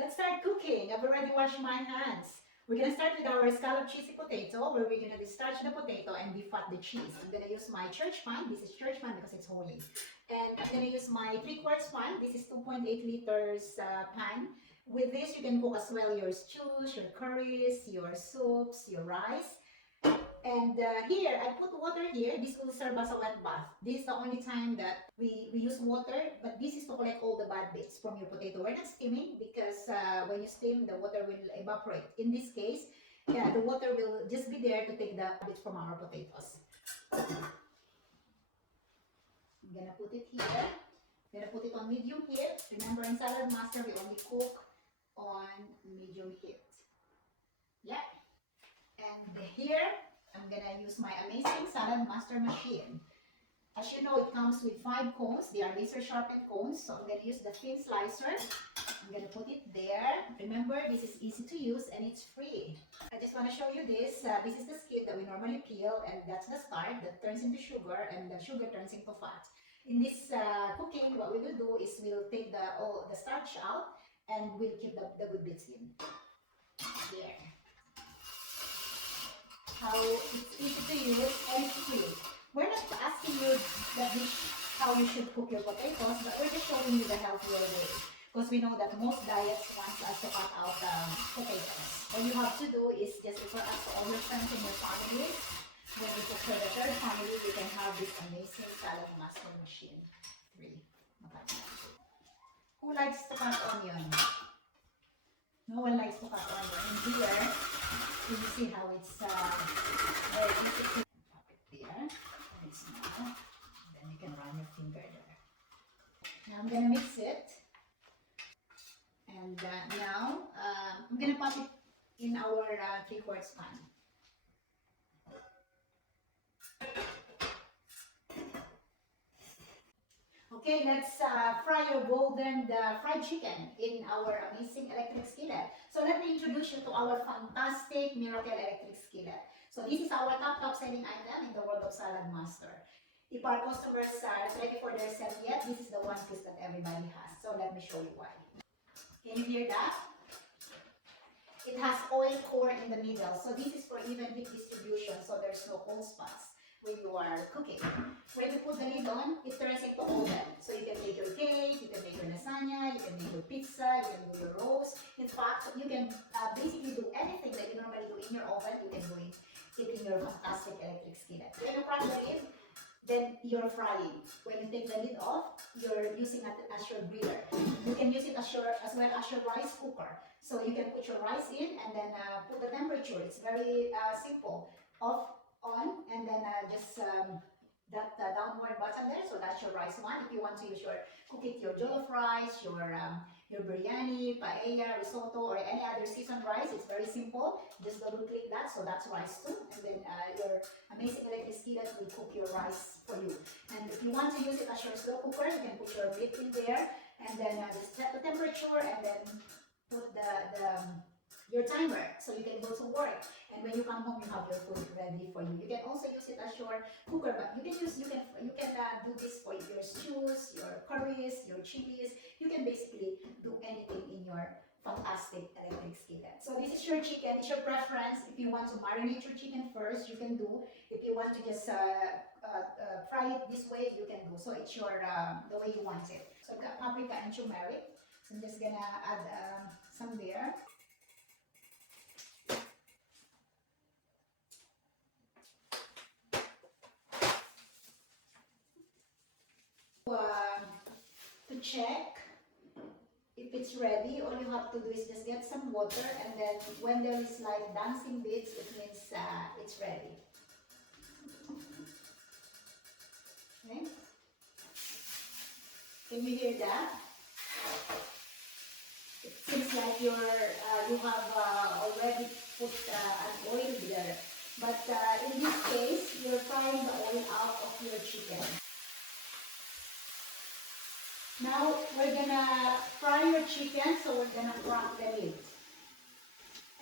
Let's start cooking. I've already washed my hands. We're gonna start with our scallop cheesy potato, where we're gonna starch the potato and defat the cheese. I'm gonna use my church pan. This is church pan because it's holy. And I'm gonna use my 3/4 pan. This is 2.8 liters pan. With this, you can cook as well your stews, your curries, your soups, your rice. And here, I put water here. This will serve as a wet bath. This is the only time that we use water, but this is to collect all the bad bits from your potato. We're not steaming because when you steam, the water will evaporate. In this case, the water will just be there to take the bits from our potatoes. I'm gonna put it here. I'm gonna put it on medium heat. Remember, in Saladmaster, we only cook on medium heat. Yeah. And here, I'm gonna use my amazing Saladmaster machine. As you know, it comes with 5 cones. They are laser sharpened cones. So I'm gonna use the thin slicer. I'm gonna put it there. Remember, this is easy to use and it's free. I just wanna show you this. This is the skin that we normally peel, and that's the starch that turns into sugar, and the sugar turns into fat. In this cooking, what we will do is we'll take the starch out, and we'll keep the good bits in. There. How it's easy to use and it's free. We're not asking you how you should cook your potatoes, but we're just showing you the healthier way. Because we know that most diets want us to cut out potatoes. What you have to do is just refer us to all your friends and your family. When you cook for the third family, you can have this amazing Saladmaster machine. Free. Who likes to cut onion? No one likes to cut onion. And here, you see how it's very easy to pop it there. And it's now. Then you can run your finger there. Now I'm gonna mix it. And now I'm gonna pop it in our 3/4 pan. Okay, let's fry your golden fried chicken in our amazing electric skillet. So let me introduce you to our fantastic miracle electric skillet. So this is our top selling item in the world of Saladmaster. If our customers are ready for their set yet, this is the one piece that everybody has. So let me show you why. Can you hear that? It has oil core in the middle. So this is for even heat distribution, so there's no cold spots when you are cooking. When you put the lid on, it turns into oven. So you can make your cake, you can make your lasagna, you can make your pizza, you can do your roast. In fact, you can basically do anything that you normally do in your oven, you can do it in your fantastic electric skillet. When you crack the lid, then you're frying. When you take the lid off, you're using it as your griller. You can use it as well as your rice cooker. So you can put your rice in and then put the temperature. It's very simple. Off, on, and then just that downward button there. So that's your rice one. If you want to use cook it your jollof rice, your biryani, paella, risotto, or any other seasoned rice, it's very simple. Just double click that. So that's rice too. And then your amazing electric skillet will cook your rice for you. And if you want to use it as your slow cooker, you can put your meat in there, and then just set the temperature, and then put your timer, so you can go to work, and when you come home, you have your food ready for you. You can also use it as your cooker, but you can do this for your stews, your curries, your chilies. You can basically do anything in your fantastic electric skillet. So this is your chicken. It's your preference. If you want to marinate your chicken first, you can do. If you want to just fry it this way, you can do. So it's your the way you want it. So I've got paprika and turmeric. So I'm just gonna add some there. To check if it's ready, all you have to do is just get some water, and then when there is like dancing bits, it means it's ready. Okay? Can you hear that? It seems like you have already put an oil there, but in this case, you're frying the oil out of your chicken. Now we're gonna fry your chicken, so we're gonna crack the lid.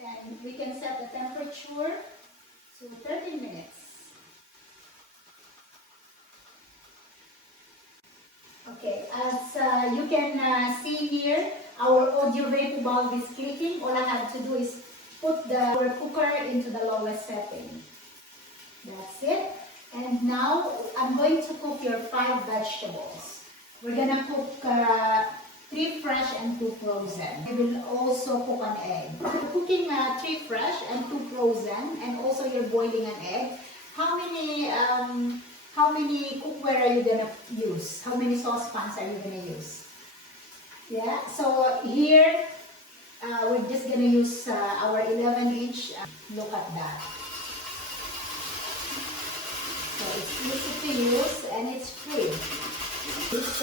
And we can set the temperature to 30 minutes. Okay, as you can see here, our audio rate valve is clicking. All I have to do is put the our cooker into the lowest setting. That's it. And now I'm going to cook your 5 vegetables. We're gonna cook 3 fresh and 2 frozen. We will also cook an egg. You're cooking 3 fresh and 2 frozen, and also you're boiling an egg. How many cookware are you gonna use? How many saucepans are you gonna use? Yeah. So here we're just gonna use our 11-inch. Look at that. So it's easy to use and it's free. It's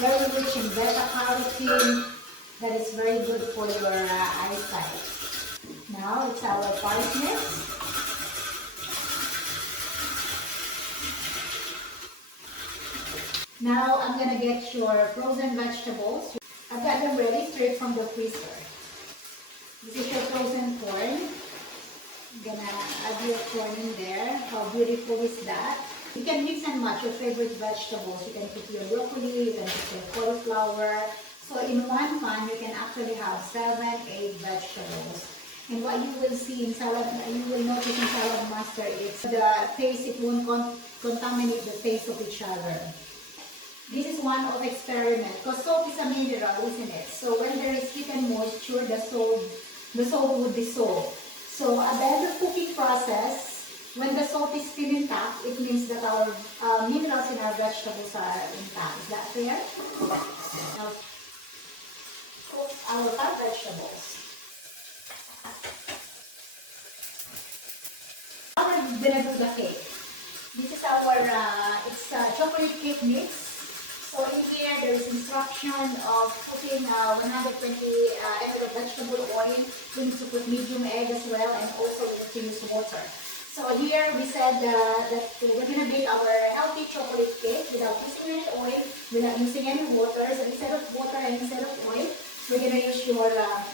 very rich in beta-carotene that is very good for your eyesight. Now it's our parsnips. Now I'm gonna get your frozen vegetables. I've got them ready straight from the freezer. This is your frozen corn. I'm gonna add your corn in there. How beautiful is that? You can mix and match your favorite vegetables. You can put your broccoli, you can put your cauliflower. So in one pan, you can actually have 7, 8 vegetables. And what you will see in salad, you will notice in Saladmaster, it's the taste, it won't contaminate the taste of each other. This is one of experiment, because salt is a mineral, isn't it? So when there is heat and moisture, the salt would dissolve. So at the end of cooking process, when the salt is still intact, it means that our minerals in our vegetables are intact. Is that fair? Now, cook our 5 vegetables. Now we're gonna do the cake. This is our it's chocolate cake mix. So in here there is instruction of putting 120 ml of vegetable oil. We need to put medium egg as well, and also we need to use water. So here we said that we're going to make our healthy chocolate cake without using any oil, without using any water. So instead of water and instead of oil, we're going to use your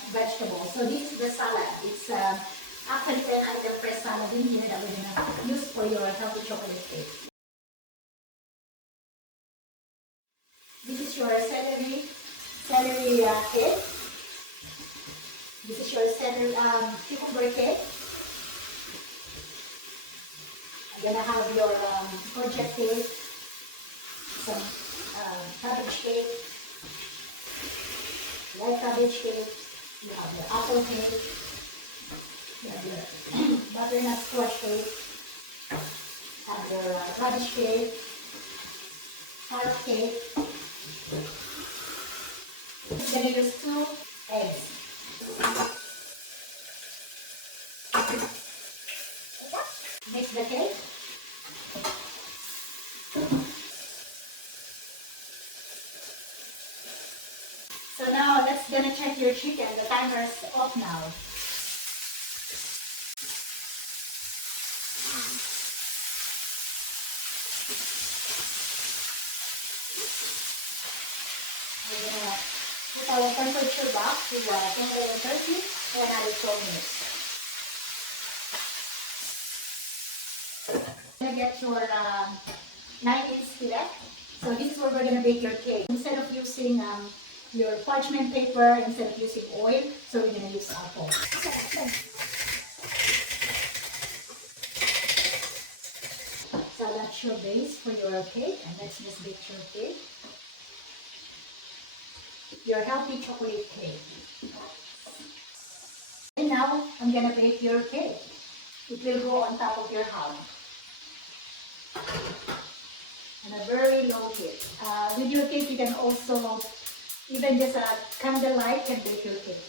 vegetables. So this is the salad. It's actually 10-item fresh salad in here that we're going to use for your healthy chocolate cake. This is your celery cake. This is your celery cucumber cake. I'm gonna have your courgette cake, some cabbage cake, white cabbage cake. You have your apple cake. You have your butternut squash cake. Have your radish cake, carrot cake. I'm gonna use 2 eggs. Mix the cake. So now let's gonna check your chicken. The timer is off now. We're gonna put our temperature back to 230 for another 12 minutes. You're gonna get your 9-inch fillet. So this is where we're gonna bake your cake. Instead of using your parchment paper, instead of using oil, so we're gonna use apple. So that's your base for your cake, and let's just bake your cake. Your healthy chocolate cake. And now I'm gonna bake your cake. It will go on top of your house. On a very low heat. With your cake, you can also, even just a candlelight can bake your cake.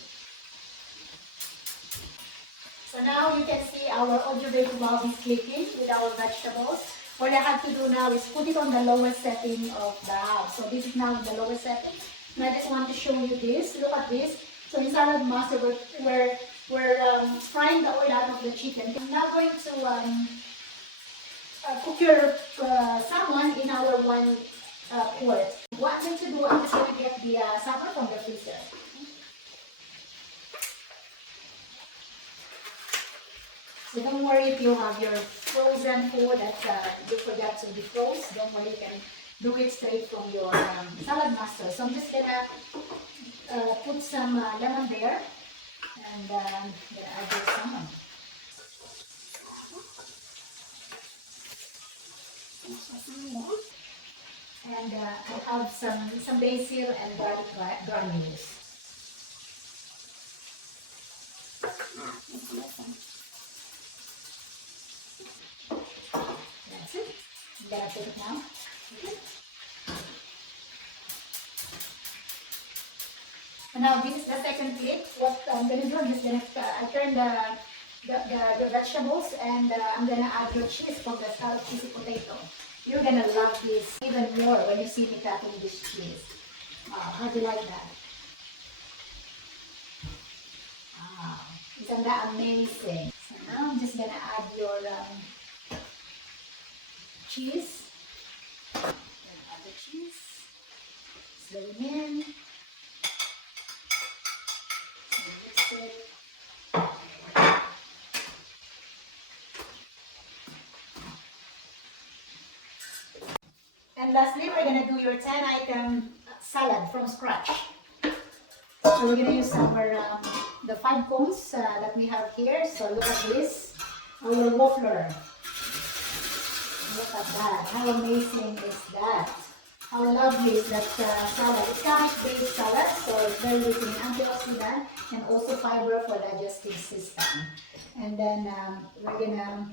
So now you can see our audio bake valve is clicking with our vegetables. What I have to do now is put it on the lowest setting of the house. So this is now the lowest setting. And I just want to show you this. Look at this. So in Saladmaster, we're frying the oil out of the chicken. I'm now going to cook your salmon in our one quart. What I'm going to do, I'm just going to get the salmon from the freezer. So don't worry if you have your frozen food that you forgot to defrost. Don't worry, do it straight from your Saladmaster. So I'm just gonna put some lemon there, and gonna add your salmon. And I have some basil and garlic granules. That's it. I'm gonna put it now. Okay. And now this is the second plate. What I'm gonna do, I'm just gonna I turn the vegetables, and I'm gonna add your cheese from the scallop cheesy potato. You're gonna love this even more when you see me cutting this cheese. How do you like that? Wow, isn't that amazing? So now I'm just gonna add your cheese. Then add the cheese. Slowing in. Mix it. And lastly, we're gonna do your 10-item salad from scratch. So we're gonna use our the 5 cones that we have here. So look at this, our waffler. Look at that. How amazing is that? How lovely is that salad? It's cabbage-based salad, so it's very rich in antioxidant and also fiber for digestive system. And then we're gonna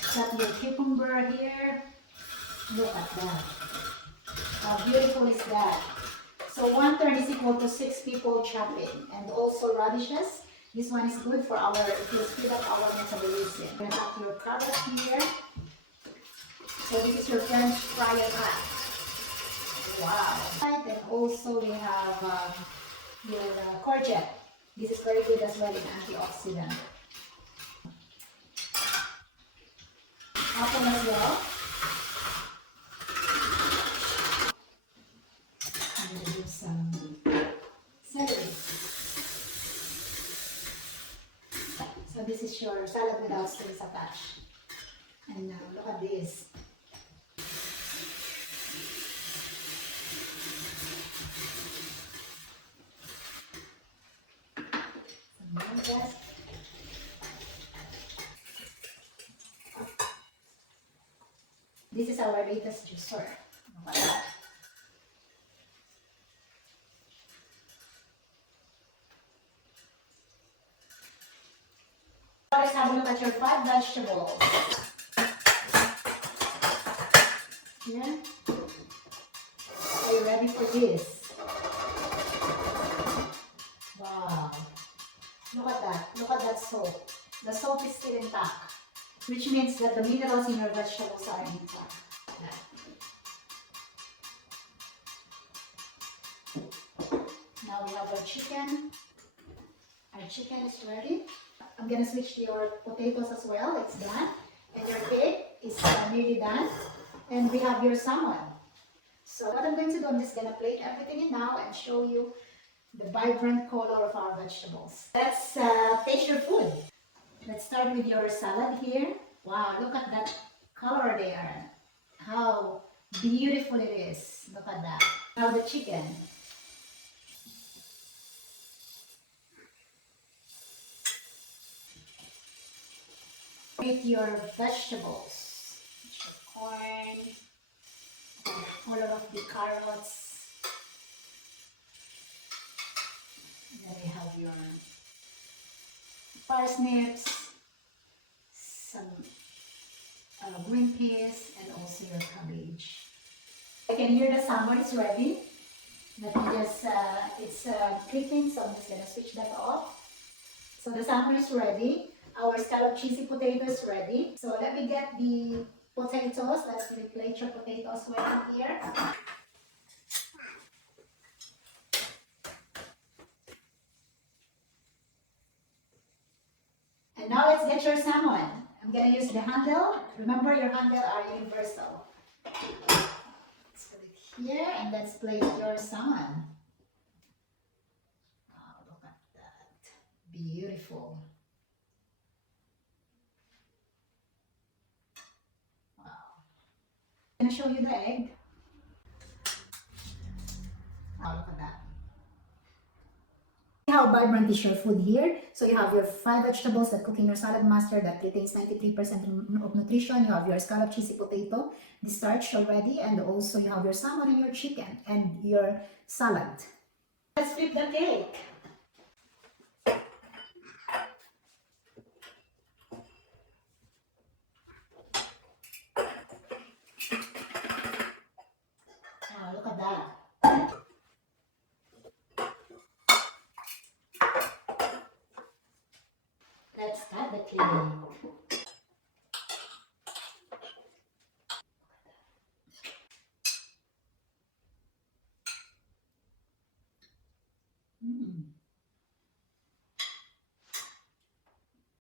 cut your cucumber here. Look at that. How beautiful is that? So 1/3 is equal to 6 people chopping, and also radishes. This one is good for our, it will speed up our metabolism. We're gonna have your carrot here. So this is your French fryer cut. Wow. Right, and also we have your courgette. This is very good as well in antioxidant. Apple as well. I'm going to do some celery. So this is your salad without strings attached. And now look at this. Some mangoes. This is our latest juicer. Look at that. Let's have a look at your 5 vegetables. Here. Are you ready for this? Wow. Look at that. Look at that salt. The salt is still intact, which means that the minerals in your vegetables are intact. Now we have our chicken. Our chicken is ready. I'm gonna switch to your potatoes as well. It's done. And your pig is nearly done. And we have your salmon. So what I'm going to do, I'm just gonna plate everything in now and show you the vibrant color of our vegetables. Let's taste your food. Let's start with your salad here. Wow, look at that color there. How beautiful it is. Look at that. Now the chicken. With your vegetables, your corn, all of the carrots, and then you have your parsnips, some green peas, and also your cabbage. I can hear the sambar is ready. Let me just, it's clicking, so I'm just going to switch that off. So the sambar is ready. Our scallop cheesy potato is ready. So let me get the potatoes. Let's plate your potatoes right here. And now let's get your salmon. I'm going to use the handle. Remember, your handle are universal. Let's put it here and let's plate your salmon. Wow, look at that. Beautiful. I'm going to show you the egg. how vibrant is your food here. So you have your 5 vegetables that cook in your Saladmaster that retains 93% of nutrition. You have your scallop cheesy potato, the starch already, and also you have your salmon and your chicken and your salad. Let's flip the cake. Oh, look at that. Let's cut the cake. Mm.